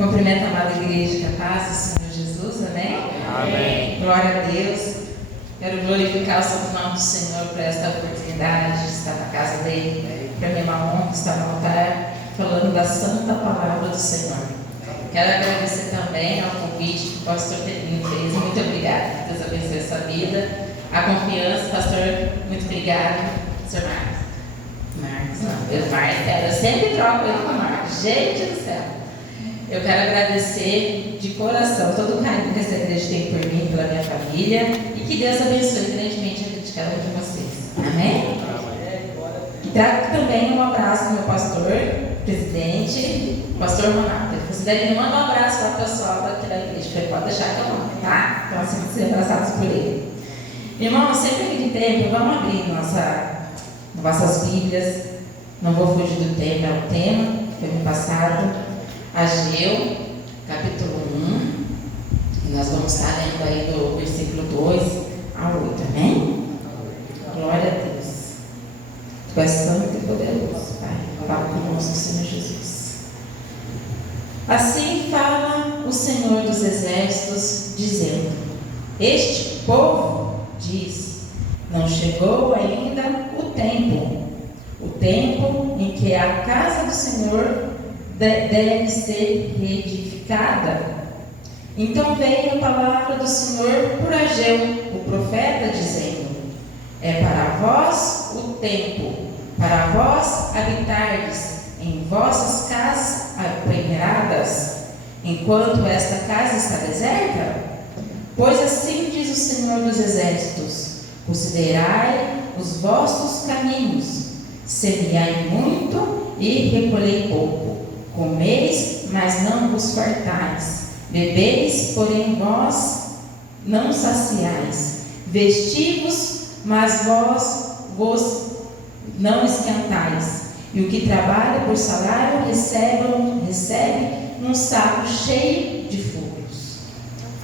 Cumprimento a amada igreja que a paz do Senhor Jesus, amém? Amém. Glória a Deus. Quero glorificar o santo nome do Senhor por esta oportunidade de estar na casa dele. Para mim é uma honra estar no altar falando da santa palavra do Senhor. Quero agradecer também ao convite que o pastor Pedrinho fez. Muito obrigada. Deus abençoe essa vida. A confiança, pastor, muito obrigado. Senhor Marcos, não, eu sempre troco ele com o Marcos. Gente do céu. Eu quero agradecer de coração todo o carinho que essa igreja tem por mim, pela minha família, e que Deus abençoe grandemente a vida de cada um de vocês. Amém? E trago também um abraço do meu pastor, presidente, pastor Ronaldo. Se der, ele manda um abraço para o pessoal daqui da igreja. Ele pode deixar que eu mando, tá? Então, assim, ser abraçados por ele. Irmãos, sempre aquele tempo, vamos abrir nossas Bíblias. Não vou fugir do tema, é o tema que foi me passado. Ageu, capítulo 1, e nós vamos estar lendo aí do versículo 2 ao 8, amém? Glória a Deus. Tu és santo e poderoso, Pai. Fala conosco, Senhor Jesus. Assim fala o Senhor dos Exércitos, dizendo: Este povo diz, não chegou ainda o tempo em que a casa do Senhor deve ser reedificada. Então veio a palavra do Senhor por Ageu, o profeta, dizendo: É para vós o tempo, para vós habitardes em vossas casas apenheiradas, enquanto esta casa está deserta? Pois assim diz o Senhor dos Exércitos: Considerai os vossos caminhos, semeai muito e recolhei pouco. Comeis, mas não vos fartais. Bebeis, porém vós não saciais. Vestivos, mas vos não esquentais. E o que trabalha por salário recebe um saco cheio de fugos.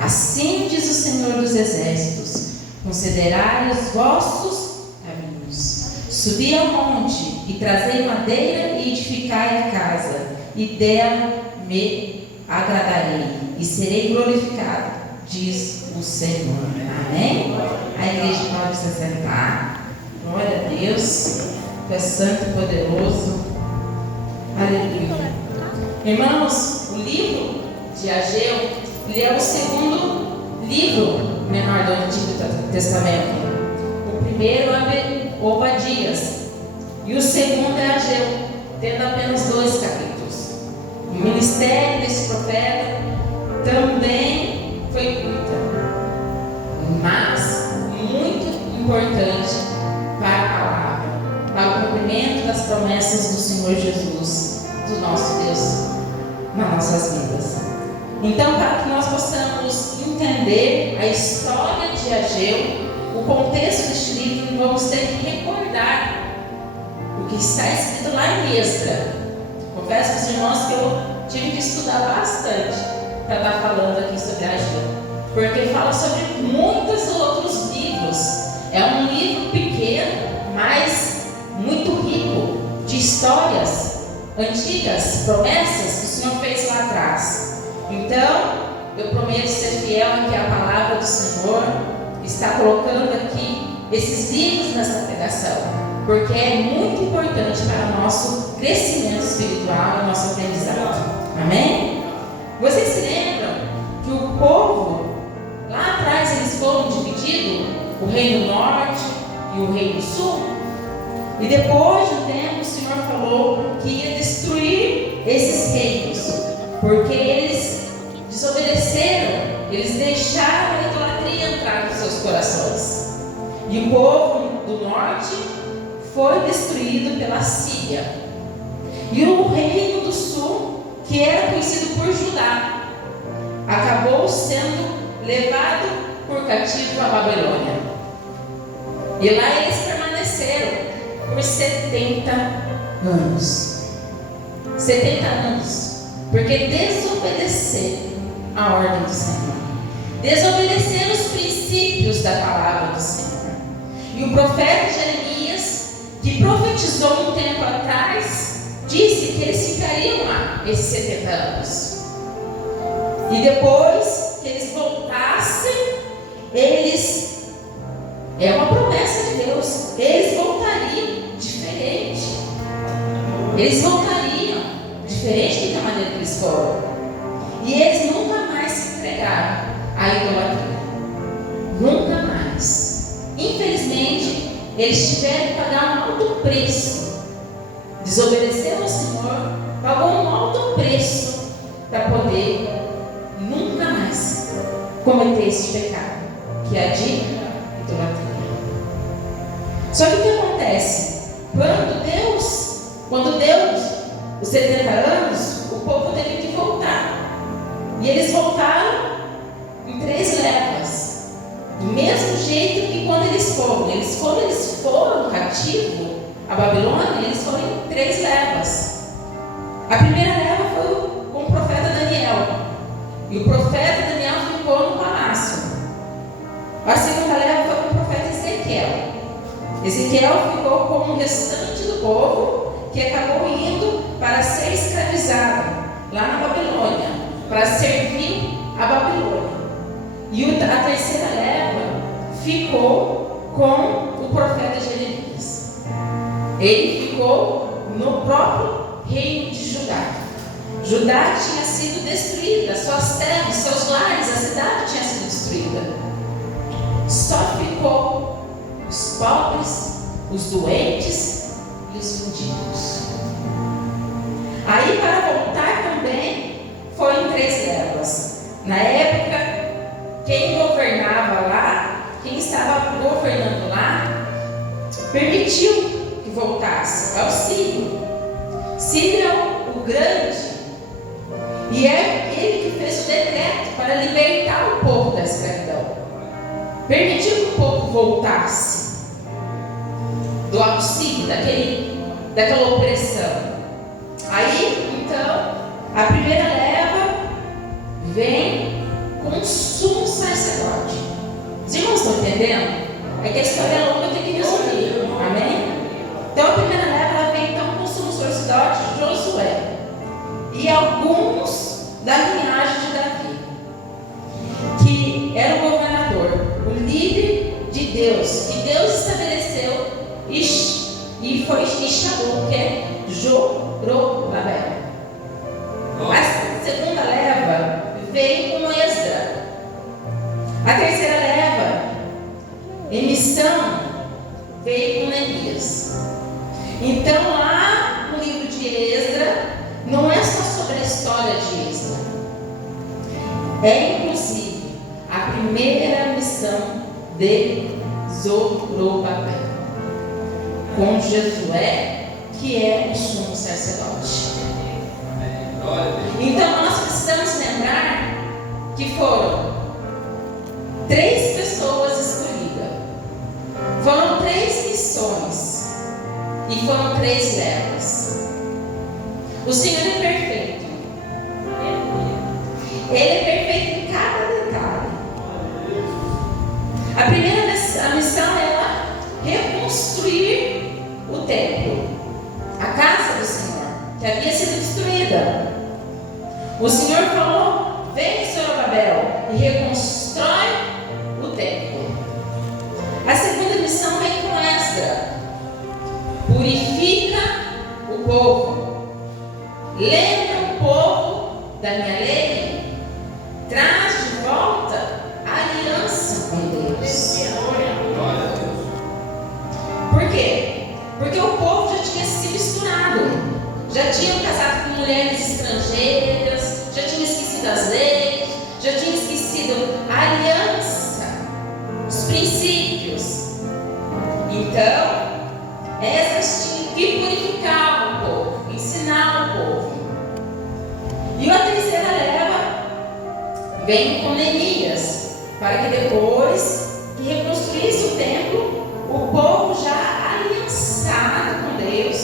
Assim diz o Senhor dos Exércitos: Considerai os vossos caminhos. Subi ao monte e trazei madeira e edificai a casa, e dela me agradarei, e serei glorificado, diz o Senhor. Amém? A igreja pode se assentar. Glória a Deus. Tu és santo e poderoso. Aleluia. Irmãos, o livro de Ageu, ele é o segundo livro menor do Antigo Testamento. O primeiro é Obadias e o segundo é Ageu, tendo apenas 2 capítulos. O ministério desse profeta também foi curta, mas muito importante para a palavra, para o cumprimento das promessas do Senhor Jesus, do nosso Deus, nas nossas vidas. Então, para que nós possamos entender a história de Ageu, o contexto deste livro, vamos ter que recordar o que está escrito lá em Esdras. Confesso para os irmãos que eu tive que estudar bastante para estar falando aqui sobre Ageu, porque fala sobre muitos outros livros. É um livro pequeno, mas muito rico de histórias antigas, promessas que o Senhor fez lá atrás. Então, eu prometo ser fiel aqui à palavra do Senhor, está colocando aqui esses livros nessa pregação, porque é muito importante para o nosso crescimento espiritual e nosso aprendizado. Amém? Vocês se lembram que o povo, lá atrás, eles foram divididos, o reino norte e o reino sul? E depois de um tempo, o Senhor falou que ia destruir esses reinos, porque eles desobedeceram, eles deixaram a idolatria entrar nos seus corações. E o povo do norte foi destruído pela Síria. E o reino do sul, que era conhecido por Judá, acabou sendo levado por cativo à Babilônia. E lá eles permaneceram por 70 anos. 70 anos. Porque desobedeceram a ordem do Senhor. Desobedeceram os princípios da palavra do Senhor. E o profeta Jeremias, que profetizou um tempo atrás, disse que eles ficariam lá esses 70 anos. E depois que eles voltassem, é uma promessa de Deus, eles voltariam diferente. Eles voltariam diferente da maneira que eles foram. E eles nunca mais se entregaram à idolatria. Nunca mais. Infelizmente, eles tiveram que pagar um alto preço. Desobedeceram ao Senhor, pagou um alto preço para poder nunca mais cometer esse pecado, que é a de idolatria. Só que o que acontece? Quando deu os 70 anos, o povo teve que voltar. E eles voltaram em 3 levas. Do mesmo jeito que quando eles foram cativo a Babilônia, eles foram em 3 levas. A primeira leva foi com o profeta Daniel. E o profeta Daniel ficou no palácio. A segunda leva foi com o profeta Ezequiel. Ezequiel ficou com o restante do povo, que acabou indo para ser escravizado lá na Babilônia, para servir a Babilônia. E a terceira leva ficou com o profeta Jeremias. Ele ficou no próprio reino de Judá. Judá tinha sido destruída, suas terras, seus lares, a cidade tinha sido destruída. Só ficou os pobres, os doentes e os mendigos. Aí, para voltar também, foi em 3 levas. Na época, quem governava lá, quem estava governando lá, permitiu que voltasse. É o Ciro. Ciro é o grande. E é ele que fez o decreto para libertar o povo da escravidão. Permitiu que o povo voltasse do auxílio, daquela opressão. Aí, então, a primeira leva vem com o sumo sacerdote. Os irmãos estão entendendo? É que a história é longa, eu tenho que resumir. Amém? Então, a primeira leva ela vem então com o sumo sacerdote Josué e alguns da linhagem de Davi, que era o governador, o líder de Deus, que Deus estabeleceu e chamou, que é Zorobabel. A segunda leva veio com Esdra. A terceira leva, em missão, veio com Neemias. Então, lá no livro de Esdra, não é só sobre a história de Esdra. É, inclusive, a primeira missão de Zorobabel, com Josué, que é o sumo sacerdote. Então, nós precisamos lembrar que foram 3 pessoas escolhidas, foram 3 missões e foram 3 levas. O Senhor é perfeito. Ele é perfeito em cada detalhe. A primeira missão é reconstruir o templo, a casa do Senhor, que havia sido destruída. O Senhor falou: vem, Zorobabel, e reconstrói o templo. A segunda missão vem com Esdra: purifica o povo, lembra o povo da minha lei, traz de volta a aliança com Deus. Por quê? Porque o povo já tinha se misturado, já tinham casado com mulheres estrangeiras, já tinham esquecido as leis, já tinham esquecido a aliança, os princípios. Então, essas tinham que purificar o povo, ensinar o povo. E a terceira leva vem com Neemias, para que depois que reconstruísse o templo, o povo já aliançado com Deus,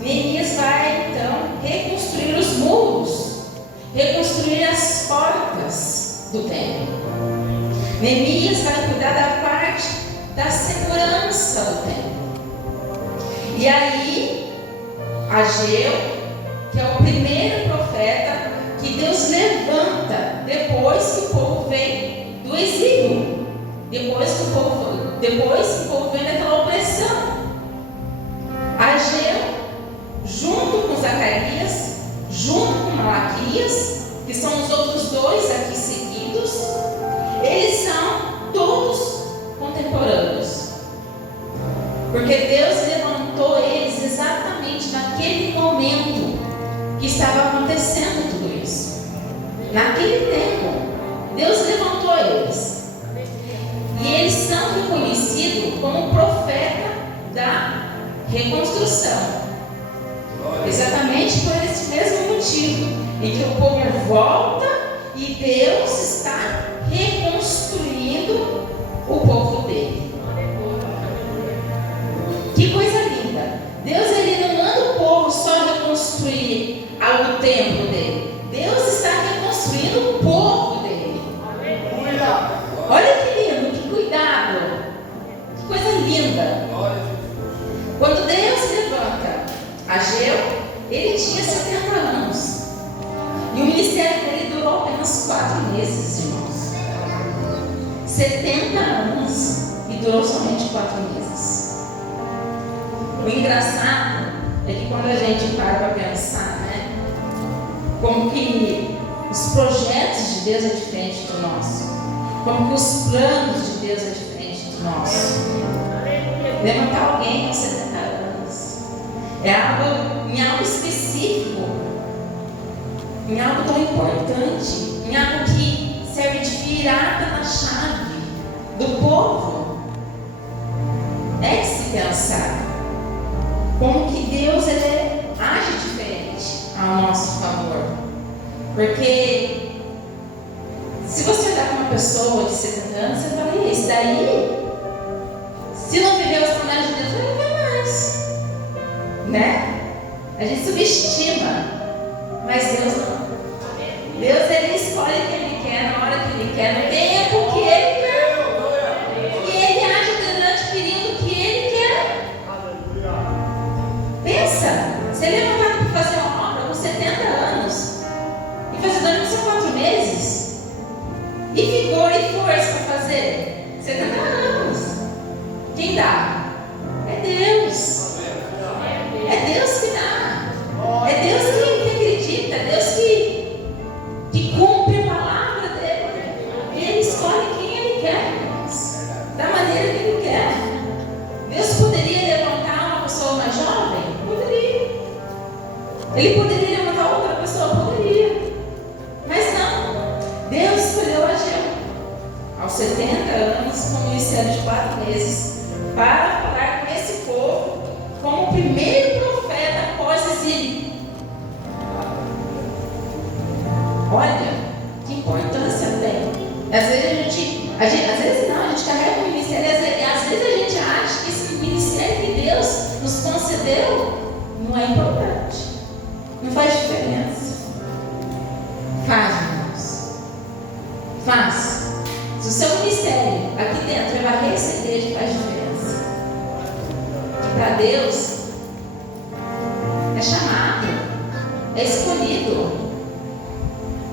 Neemias vai então reconstruir os muros, reconstruir as portas do templo. Neemias vai cuidar da parte da segurança do templo. E aí, Ageu, que é o primeiro profeta que Deus levanta depois Zacarias, que são os outros dois aqui seguidos, eles são todos contemporâneos. Porque Deus levantou eles exatamente naquele momento que estava acontecendo tudo isso. Naquele tempo, Deus levantou eles. E eles são reconhecidos como profeta da reconstrução. Exatamente por esse mesmo motivo, em que o povo volta e Deus está reconstruindo o povo dele. Que coisa linda! Deus, ele não manda o povo só reconstruir o templo dele. Deus está reconstruindo o povo dele. Olha que lindo, que cuidado, que coisa linda. Quando Deus levanta Ageu, ele tinha 70 anos. E o ministério dele durou apenas 4 meses, irmãos. 70 anos e durou somente 4 meses. O engraçado é que quando a gente para pensar, né, como que os projetos de Deus é diferente do nosso, como que os planos de Deus é diferente do nosso. Levantar alguém com 70 anos é algo, em algo específico, em algo tão importante, em algo que serve de virada na chave do povo. É de se pensar como que Deus, ele age diferente ao nosso favor. Porque se você olhar para uma pessoa de 70 anos, você fala, isso daí, se não viver os planos de Deus, vai viver mais, né? A gente subestima, mas Deus não. Deus, ele escolhe quem ele quer, na hora que ele quer, no tempo que ele quer, e ele age durante o período que ele quer. Pensa, você é levantado para fazer uma obra com 70 anos e fazer durante só 4 meses, e vigor e força para fazer 70 anos. Quem dá? É Deus. É Deus que dá. É Deus que acredita. É Deus que cumpre a palavra dele. E ele escolhe quem ele quer, da maneira que ele quer. Deus poderia levantar uma pessoa mais jovem? Poderia. Ele poderia levantar outra pessoa? Poderia. Mas não. Deus escolheu Ageu aos 70 anos, com um ministério de 4 meses, para falar com esse povo como o primeiro profeta após exílio. Olha que importância tem. Às vezes às vezes não, a gente carrega o ministério, e às vezes a gente acha que esse ministério que Deus nos concedeu não é importante, não faz diferença. Faz, irmãos. Faz. Se o seu ministério aqui dentro é varrer essa igreja, faz diferença. Que para Deus é chamado, é escolhido.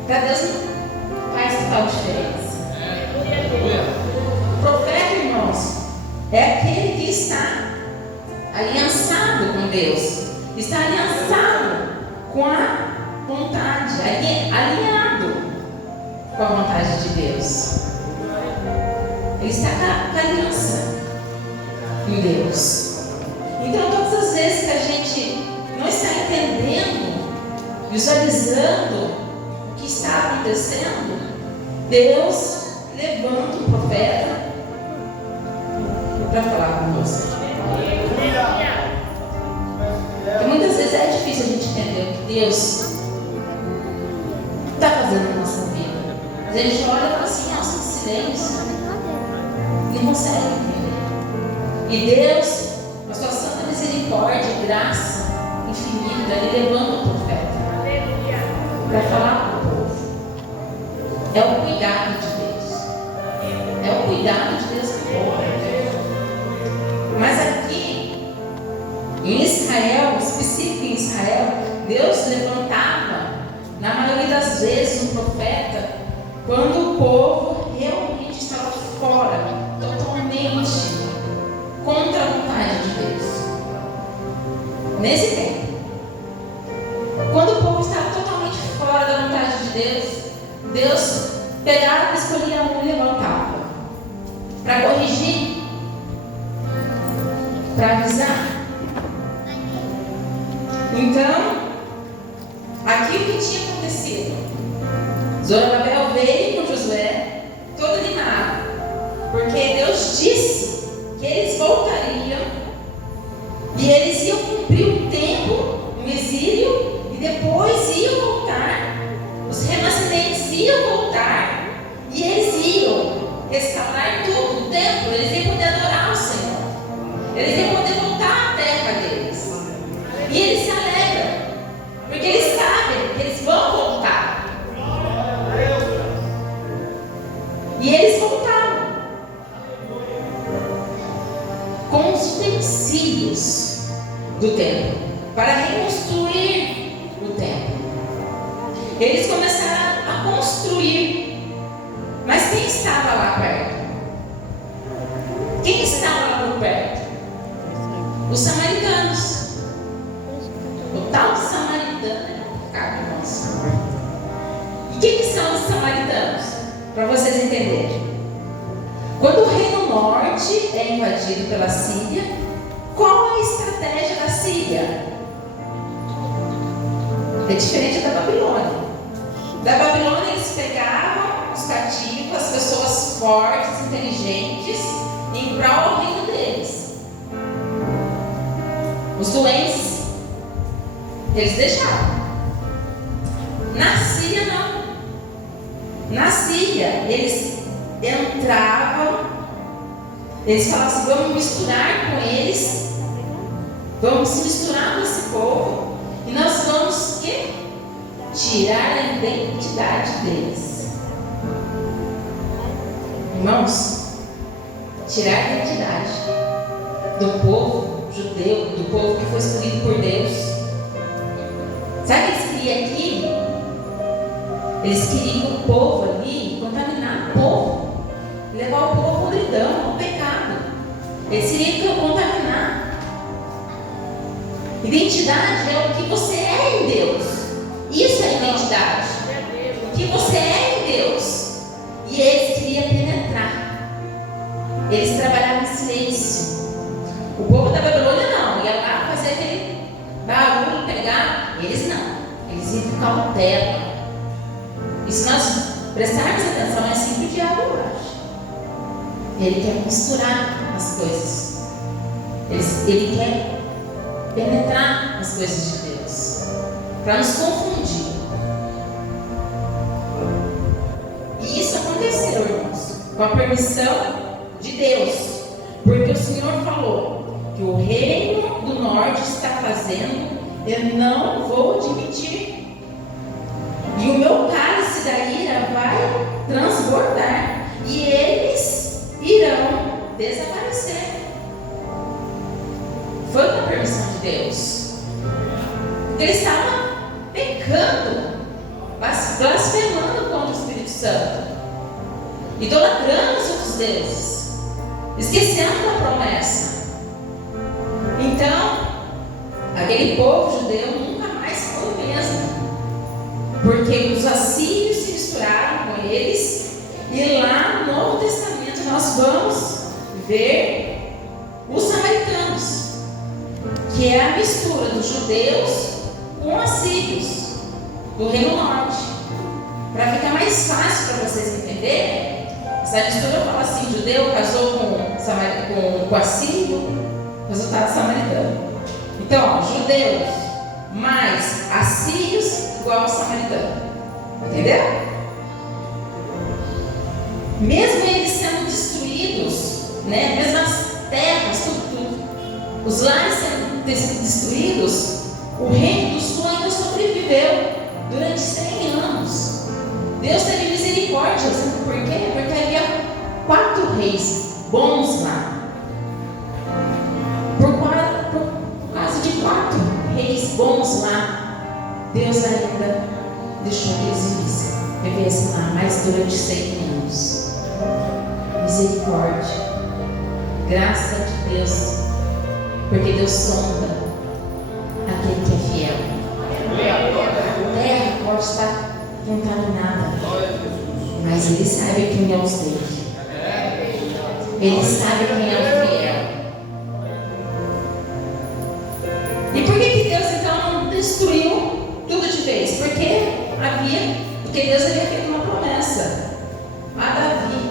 Para Deus não faz tal diferença. O profeta, irmãos, é aquele que está aliançado com Deus, está aliançado com a vontade, alinhado com a vontade de Deus. Ele está com a aliança em Deus. Então, todas as vezes que a gente não está entendendo, visualizando o que está acontecendo, Deus levanta um profeta para falar conosco. E muitas vezes é difícil a gente entender o que Deus está fazendo na nossa vida. A gente olha e fala assim, nossa, que silêncio. Não consegue entender. E Deus, com a sua santa misericórdia e graça infinita, ele levanta o profeta para falar para o povo. É o cuidado de Deus. É o cuidado de Deus com o povo. Mas aqui, em Israel, específico em Israel, Deus levantava, na maioria das vezes, um profeta quando o povo realmente estava fora, totalmente contra a vontade de Deus. Nesse tempo, quando o povo estava totalmente fora da vontade pegava, escolhia um e levantava para corrigir, para avisar. Então, aqui o que tinha acontecido? Zorobabel veio com Josué todo animado, porque Deus disse que eles voltariam e eles iam cumprir o tempo no exílio e depois iam voltar. Os remanescentes iam voltar e eles iam restaurar tudo, o templo. Eles iam poder adorar o Senhor, eles iam poder voltar à terra deles. E eles se alegram, porque eles sabem que eles vão voltar. E eles voltaram com os utensílios do templo para reconstruir o templo. Eles começaram a construir, mas quem estava lá perto? Quem estava lá por perto? Os samaritanos. O tal de samaritano é complicado, irmãos. E quem que são os samaritanos? Para vocês entenderem. Quando o reino norte é invadido pela Síria, qual é a estratégia da Síria? É diferente da Babilônia. Da Babilônia eles pegavam os cativos, as pessoas fortes, inteligentes, em prol do reino deles. Os doentes, eles deixavam. Na Síria não. Na Síria eles entravam, eles falavam assim: vamos misturar com eles, vamos se misturar com esse povo e nós vamos quê? Tirar a identidade deles. Irmãos, tirar a identidade do povo judeu, do povo que foi escolhido por Deus. Sabe o que eles queriam aqui? Eles queriam o povo ali, contaminar o povo, levar o povo à podridão, ao pecado. Eles queriam contaminar. Identidade é o que você é em Deus. Isso é identidade. O que você é em Deus. E eles queriam penetrar. Eles trabalhavam em silêncio. O povo da Babilônia não. Ia lá fazer aquele barulho, pegar. Eles não. Eles iam com cautela. E se nós prestarmos atenção, é assim que o diabo age. Ele quer misturar as coisas. Ele quer penetrar as coisas de Deus, para nos confundir. E isso aconteceu, irmãos, com a permissão de Deus, porque o Senhor falou que o reino do norte está fazendo, eu não vou admitir. E o meu cálice da ira vai transbordar, e eles irão desaparecer. Foi com a permissão de Deus. Eles estavam pecando, blasfemando contra o Espírito Santo, idolatrando os outros deuses, esquecendo da promessa. Então, aquele povo judeu nunca mais foi o mesmo, porque os assírios se misturaram com eles, e lá no Novo Testamento nós vamos ver os samaritanos, que é a mistura dos judeus com assírios do Reino Norte. Para ficar mais fácil para vocês entenderem, essa mistura fala assim: judeu casou com assírio, resultado samaritano. Então, judeus mais assírios igual ao samaritano. Entendeu? Mesmo eles sendo destruídos, né? Mesmo as terras, tudo, os lares sendo destruídos, o reino do sul ainda sobreviveu durante 100 anos. Deus teve misericórdia, sabe por quê? Porque havia 4 reis bons lá. Por causa de 4 reis bons lá, Deus ainda deixou que eles vivessem lá mais durante 100 anos. Misericórdia, graça de Deus, porque Deus sonda aquele que é fiel. A terra pode estar contaminada, mas Ele sabe quem é os dele. Ele sabe quem é o fiel. E por que Deus então não destruiu tudo de vez? Porque Deus havia feito uma promessa a Davi,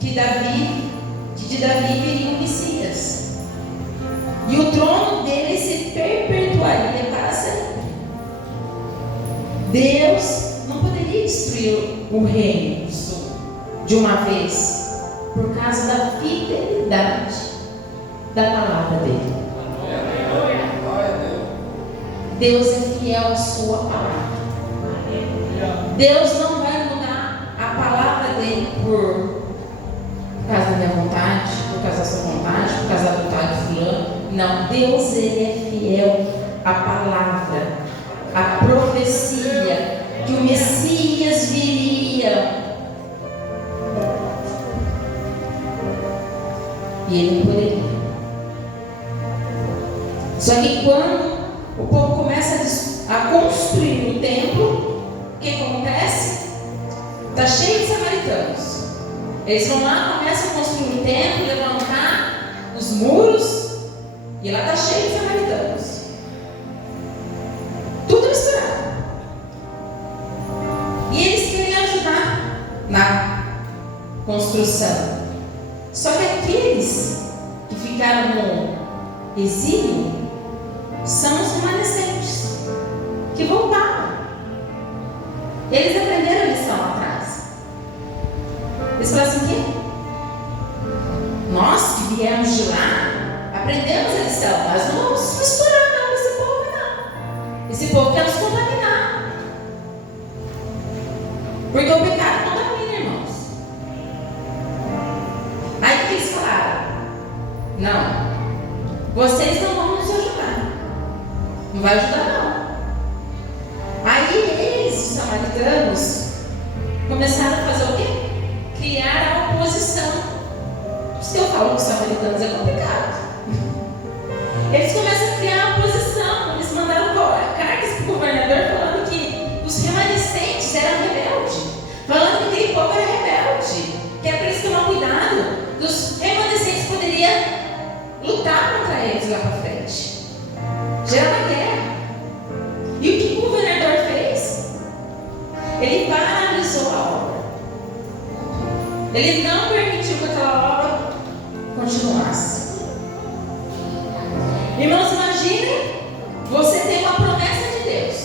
que de Davi viria um Messias, e o trono dele se perpetuaria para sempre. Deus não poderia destruir o reino do sul de uma vez, por causa da fidelidade da palavra dele. Deus é fiel à sua palavra. Deus não vai mudar a palavra dele por causa da minha vontade, por causa da sua vontade, por causa da vontade de fulano. Não, Deus, ele é fiel à palavra, à profecia que o Messias viria. E ele não poderia. Só que quando o povo começa a construir o templo, o que acontece? Está cheio de samaritanos. Eles vão lá, começam a construir o templo, levantar os muros, e lá está cheio de samaritanos. Tudo misturado. E eles querem ajudar na construção. Só que aqueles que ficaram no exílio são os remanescentes que voltaram. Eles aprenderam a lição lá atrás. Eles falaram assim: quê? Nós que viemos de lá aprendemos a lição, mas não vamos misturar não esse povo não. Esse povo quer nos contaminar, porque o pecado contamina, irmãos. Aí o que eles falaram? Não, vocês não vão nos ajudar. Não vai ajudar não. Aí eles, os samaritanos, começaram a fazer o quê? Criar a oposição. Por isso que eu falo que os samaritanos é complicado. Eles começam a criar a oposição. Eles mandaram cartas para o governador falando que os remanescentes eram rebeldes, falando que aquele povo era rebelde, que é para eles tomar cuidado. Os remanescentes poderiam lutar contra eles lá para frente, gerar uma guerra. E o que o governador fez? Ele paralisou a obra. Ele não permitiu que aquela obra continuasse. Irmãos, imaginem você ter uma promessa de Deus,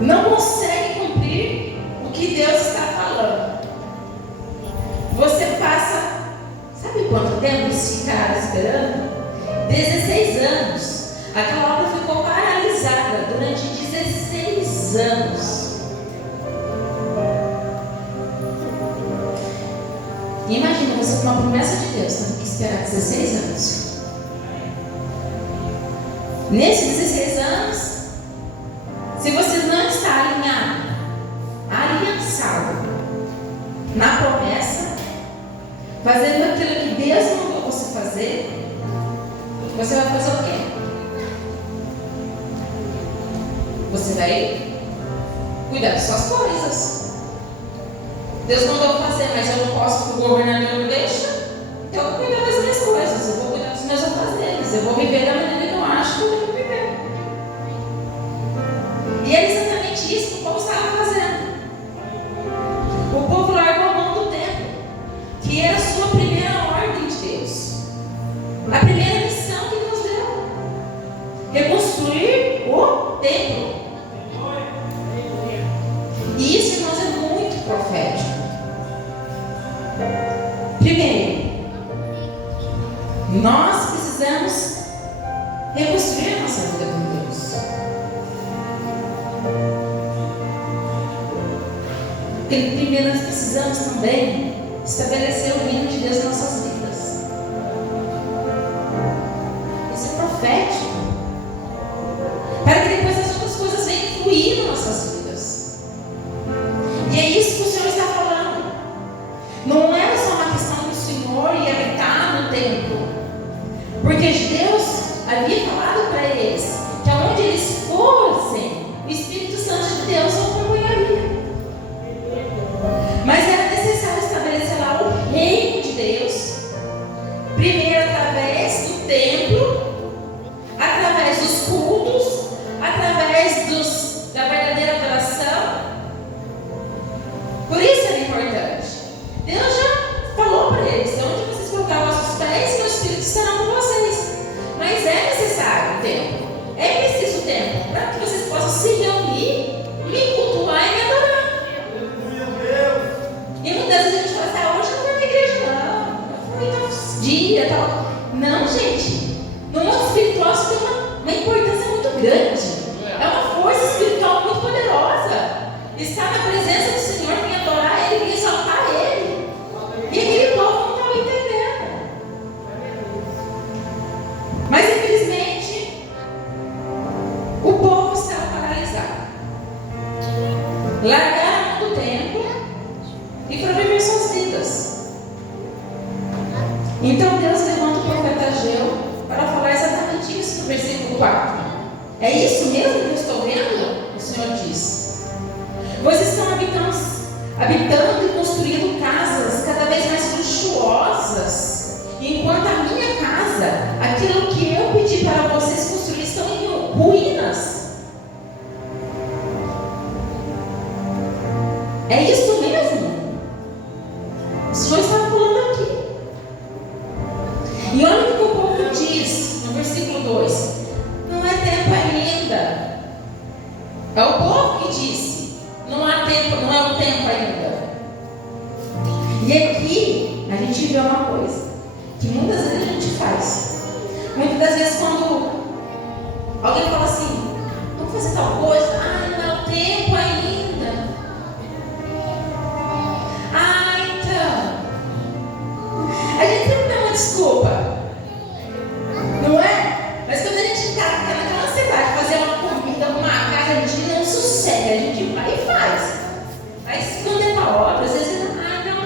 não consegue cumprir o que Deus está falando. Você passa, sabe quanto tempo eles ficaram esperando? 16 anos. Aquela obra ficou paralisada durante 16 anos. E imagina você com uma promessa de Deus, tendo que esperar 16 anos. Nesses 16 anos, se você não está aliançado na promessa, fazendo aquilo que Deus mandou você fazer, você vai fazer o quê? Você vai cuidar das suas coisas. Deus mandou fazer, mas eu não posso, porque o governador não deixa. Então eu vou cuidar das minhas coisas, eu vou cuidar dos meus afazeres, eu vou viver da maneira que eu acho que eu devo viver. E é exatamente isso que o povo estava fazendo. O povo largou a mão do templo, que era a sua primeira ordem de Deus, a primeira missão que Deus deu: reconstruir o templo. E isso, irmãos, é muito profético. Primeiro, nós precisamos reconstruir a nossa vida com Deus. Primeiro, nós precisamos também estabelecer o reino de Deus em nossas vidas. Isso é profético, para que depois as outras coisas venham fluir nas nossas vidas. E é isso que o Senhor está falando. Não era só uma questão do Senhor e habitar no templo, porque Deus havia falado para eles que aonde eles fossem, o Espírito Santo largaram do templo e foram viver suas vidas. Então Deus levanta o profeta Ageu para falar exatamente isso no versículo 4. É isso mesmo que eu estou vendo? O Senhor diz: vocês estão habitando e construindo casas cada vez mais luxuosas, enquanto a minha casa, aquilo que eu pedi para vocês construir, estão em ruínas. É isso mesmo? O Senhor está falando aqui. E olha o que o povo diz no versículo 2: não é tempo ainda. É o povo que disse: não há tempo, não é o tempo ainda. E aqui a gente vê uma coisa que muitas vezes a gente faz. Muitas das vezes quando alguém fala assim: vamos fazer tal coisa, não é o tempo ainda. A gente sempre dá uma desculpa, não é? Mas quando a gente está naquela ansiedade de fazer uma comida, uma casa, a gente não sossega, a gente vai e faz. Aí quando é para obra, às vezes não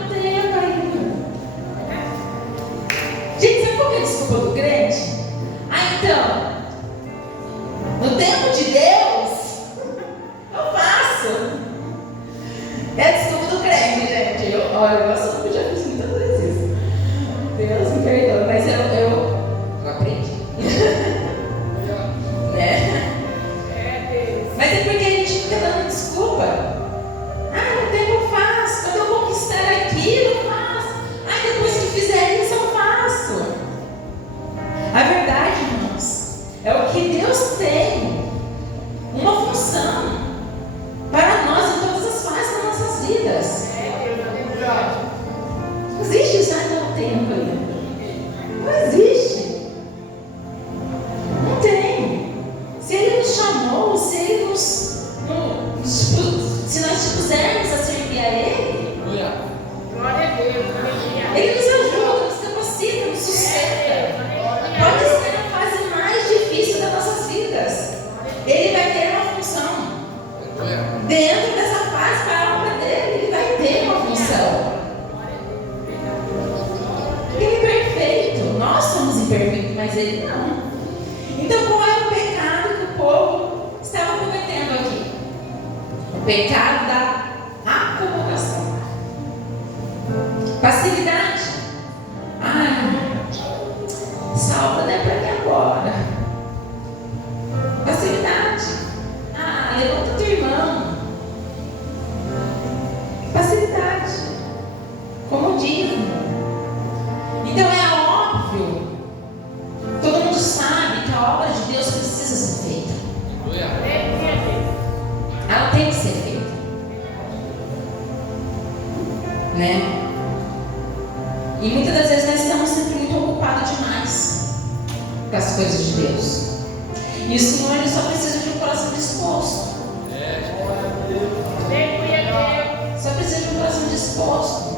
tem ainda. Gente, sabe qual que é a desculpa do crente? Então, no tempo de Deus, eu faço. É a desculpa do crente, gente. Eu já fiz muitas vezes isso. Deus me perdoa, mas eu aprendi. Né? Mas é porque a gente fica dando desculpa. No tempo eu faço. Quando eu conquistar aquilo, eu faço. Depois que fizer isso, eu faço. A verdade, irmãos, é o que Deus tem uma função para nós em todas as fases das nossas vidas. Não existe isso, não tem tempo ainda. Não existe. Não tem. Se Ele nos chamou, se Ele se nós te pusermos a servir a Ele, Ele nos ajuda, nos capacita, nos sustenta. Pode ser a fase mais difícil das nossas vidas. Ele vai ter uma função. Dentro dessa fase, para a obra dele, Ele vai ter uma função. Ele é perfeito. Nós somos imperfeitos, mas Ele não. Então, qual é o pecado que o povo estava cometendo aqui? O pecado da acomodação. Passividade. Essa obra não é para mim agora. Passividade. Levanta teu irmão. Passividade. Comodismo. Então é óbvio. Todo mundo sabe que a obra de Deus precisa ser feita. Ela tem que ser feita. Né? E muitas das vezes nós estamos sempre muito ocupados demais com as coisas de Deus. E o Senhor, Ele só precisa de um coração disposto. Só precisa de um coração disposto.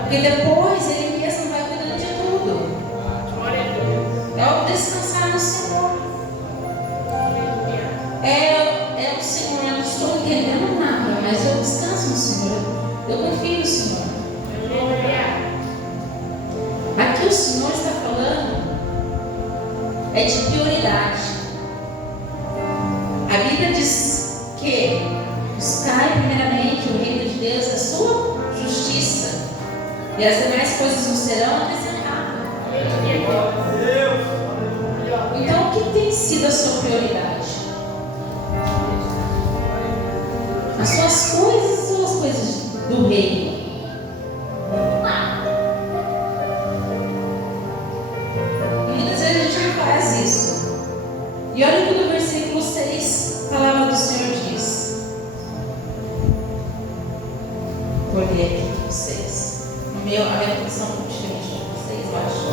Porque depois Ele mesmo vai cuidando de tudo. É o descansar no Senhor. É o Senhor. Eu não estou entendendo nada, mas eu descanso no Senhor. Eu confio no Senhor. Aqui o Senhor está falando é de prioridade. A Bíblia diz que buscai primeiramente o reino de Deus, a sua justiça, e as demais coisas não serão acrescentadas. Então, o que tem sido a sua prioridade? As suas coisas ou as coisas do reino? E muitas vezes a gente não faz isso. E olha o que no versículo 6 a palavra do Senhor diz. Vou ler aqui para vocês. A minha tradução é um pouco diferente de vocês, eu acho.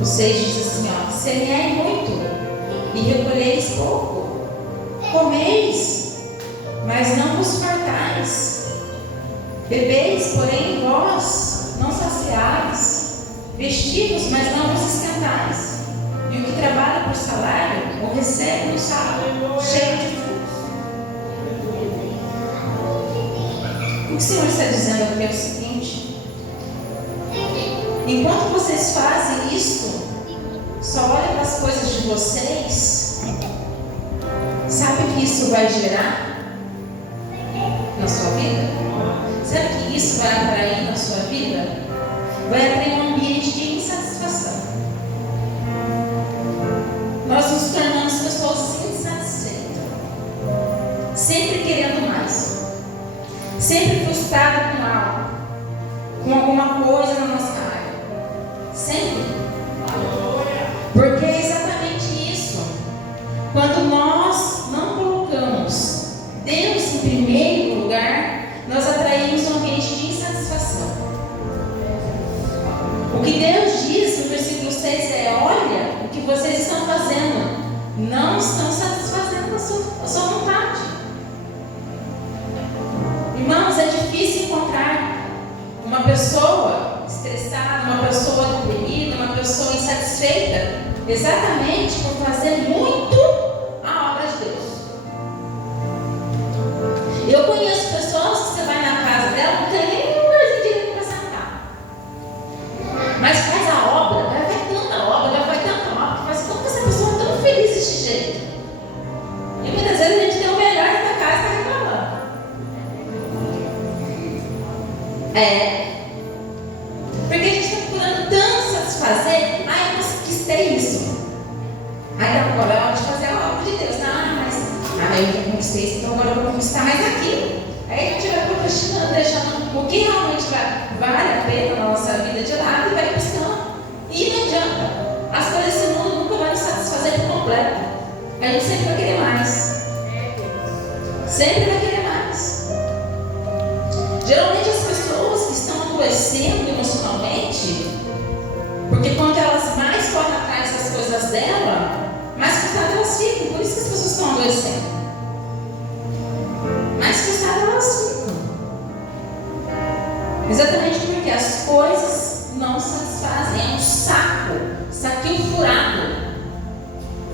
O 6 diz assim: semeai muito e recolheis pouco. Comeis, mas não vos fartais. Bebeis, porém vós não saciais. Vestivos, mas não vos esquentais. E o que trabalha por salário, o recebe no sábado, cheio de frutos. o Senhor está dizendo aqui é o seguinte: enquanto vocês fazem isso, só olhem para as coisas de vocês, sabe o que isso vai gerar na sua vida? Sabe o que isso vai atrair na sua vida? Vai atrair um ambiente de insatisfação. Nós nos tornamos pessoas insatisfeitas, sempre querendo mais, sempre frustradas com algo, com alguma coisa na nossa área, sempre. Porque é exatamente isso. Quando nós não colocamos Deus em primeiro lugar, nós atraímos um ambiente de insatisfação. O que Deus diz no versículo 6 é: olha, o que vocês estão fazendo não estão satisfazendo a sua vontade. Irmãos, é difícil encontrar uma pessoa estressada, uma pessoa deprimida, uma pessoa insatisfeita, exatamente por fazer muito a obra de Deus. Eu conheço pessoas que você vai na casa dela, não tem nem um lugarzinho direito para sentar, mas faz a obra, vai tanta obra, faz como que essa pessoa é tão feliz desse jeito. E muitas vezes a gente tem o melhor da casa e está reclamando. Porque a gente está procurando tanto satisfazer. Eu conquistei isso. Agora é hora de fazer a obra de Deus. Eu já conquistei isso, então agora eu vou conquistar mais aquilo. Aí a gente vai procrastinando, deixando o que realmente vale a pena na nossa vida de lado e vai buscando. E não adianta. As coisas desse mundo nunca vão nos satisfazer por completo. A gente sempre vai querer mais. Sempre vai querer mais. Geralmente as pessoas que estão adoecendo emocionalmente, porque quando elas mais correm atrás das coisas dela, mais frustradas elas ficam. Por isso que as pessoas estão adoecendo. Mais frustradas elas ficam. Exatamente porque as coisas não satisfazem. É um saquinho furado.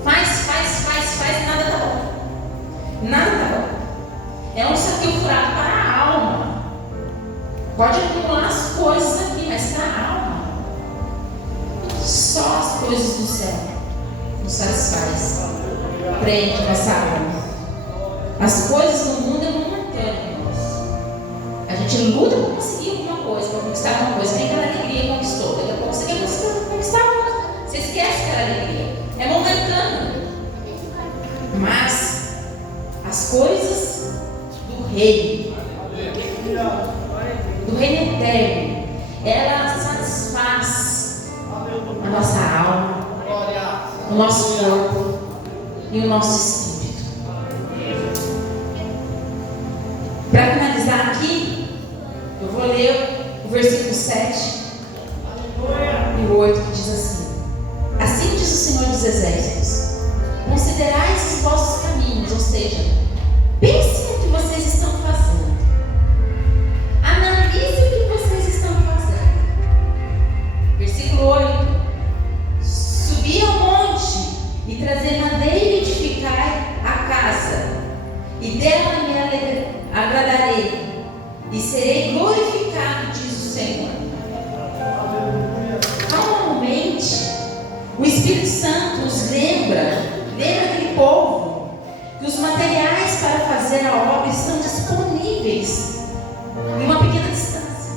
Faz, nada tá bom. Nada tá bom. É um saquinho furado para a alma. Pode acumular as coisas aqui, mas para a alma, só as coisas do céu nos satisfaz. Prende nossa alma. As coisas do mundo é momentâneo, irmãos. A gente luta para conseguir alguma coisa, para conquistar alguma coisa. Vem aquela alegria conquistou. Daqui a pouco você quer conquistar outra. Você esquece aquela alegria. É momentâneo. Mas as coisas do reino eterno, ela satisfaz a nossa alma, o nosso corpo e o nosso espírito. Para finalizar aqui, eu vou ler o versículo 7 e o 8, que diz assim: assim diz o Senhor dos Exércitos: considerai os vossos caminhos, ou seja, pensem no que vocês estão fazendo. Analise o que vocês estão fazendo. Versículo 8: subi ao monte e trazer madeira e edificar a casa, e dela me agradarei, e serei glorificado, diz o Senhor. Calmamente, o Espírito Santo nos lembra aquele povo, que os materiais para fazer a obra estão disponíveis em uma pequena distância.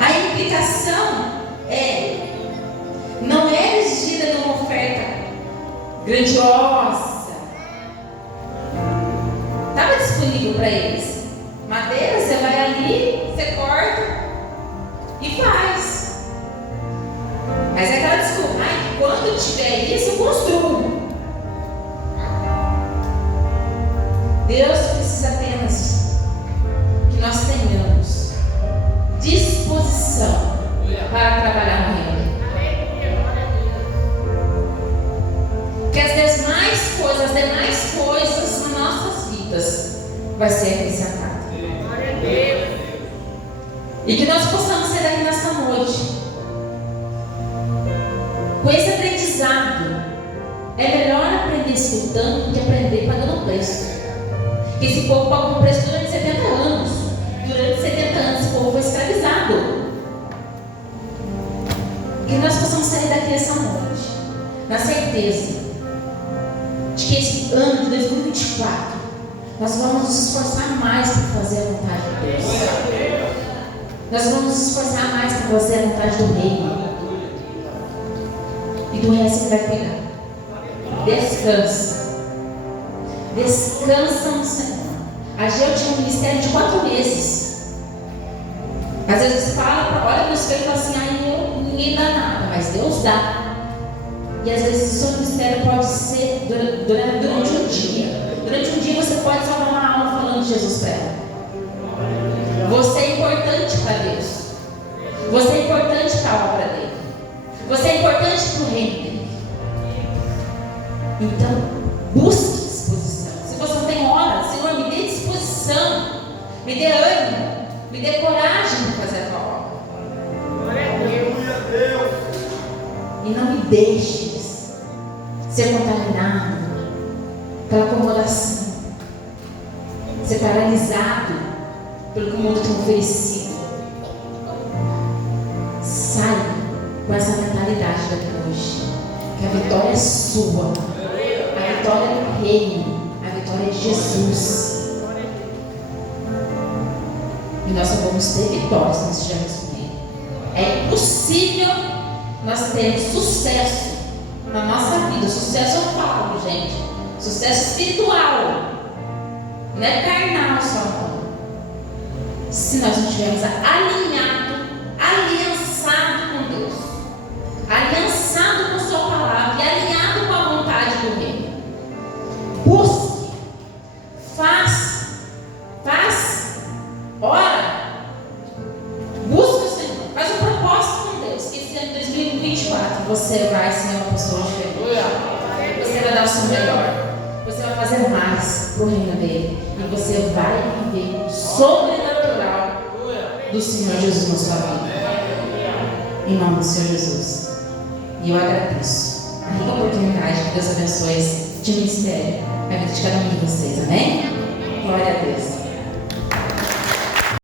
A implicação não é exigida de uma oferta grandiosa. Estava disponível para eles. Madeira, você vai ali, você corta e faz. Mas é aquela desculpa: quando tiver isso, eu construo. Deus precisa apenas que nós tenhamos disposição para trabalhar no reino. Que as demais coisas nas nossas vidas vai ser acrescentado. E que nós possamos ser daqui nessa noite com esse aprendizado. É melhor aprender escutando do que aprender pagando preço. Que esse povo pagou um preço durante 70 anos. Durante 70 anos esse povo foi escravizado. Que nós possamos sair daqui essa noite na certeza de que esse ano de 2024 nós vamos nos esforçar mais para fazer a vontade de Deus. Nós vamos nos esforçar mais para fazer a vontade do Reino. E do resto que vai cuidar. Descansa. Descansa no Senhor. A Geu tinha um ministério de 4 meses. Às vezes fala, olha no espelho e fala assim, ninguém dá nada, mas Deus dá. E às vezes o seu ministério pode ser durante um dia. Durante um dia você pode salvar uma alma falando de Jesus para ela. Você é importante para Deus. Você é importante para a obra dele. Você é importante para o reino dele. Então, busque disposição. Se você não tem hora, Senhor, me dê disposição, me dê ânimo, me dê coragem para fazer a tua obra. E não me deixe ser contaminado pela acomodação, ser paralisado pelo que o mundo tem oferecido. Saia com essa mentalidade daqui hoje, que a vitória é sua, a vitória é do reino, a vitória é de Jesus. E nós só vamos ter vitórias se nós estivermos com ele. É impossível nós termos sucesso na nossa vida. Sucesso eu falo, gente, sucesso espiritual, não é carnal só não. Se nós não estivermos alinhado, aliançado com Deus, aliançado com sua palavra e alinhado com a vontade do reino. Busque, ora, busque o Senhor, faz um propósito com Deus, que esse ano de 2024 você vai ser uma pessoa diferente, você vai dar o seu melhor, você vai fazer mais para o reino dele, e você vai viver sobrenatural do Senhor Jesus na sua vida, em nome do Senhor Jesus. E eu agradeço a rica oportunidade que Deus abençoe este ministério, a vida de cada um de vocês, amém? Glória a Deus.